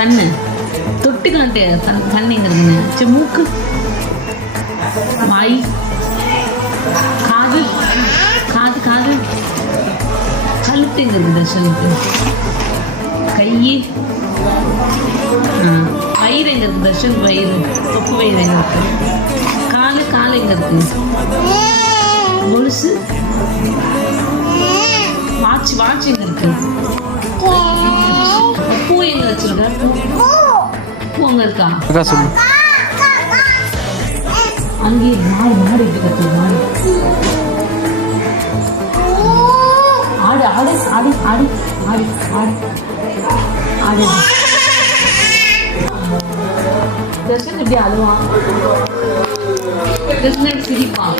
கண்ணு தொட்டுக்கிட்டு கண்ணுங்கிறதுங்க. சரி மூக்கு, வாய், காது காது காது, கழுத்துங்கிறது தர்ஷனுக்கு. கை, வயிறுங்கிறது தர்ஷன் வயிறு, தொப்பு வயிறு எங்க இருக்கு. காலு காலு எங்க இருக்கு. கொலுசு, வாட்ச் வாட்ச் எங்க இருக்கு. பூ எங்க வச்சிருக்க. பூ அங்க இருக்கா. அங்கே மாடு மாடு எப்படி கத்துது. மாடு ஆடு ஆடு ஆடு ஆடு ஆடு ஆடு. தர்ஷன் எப்படி அழுவான். தர்ஷன் எப்படி சிரிப்பான்.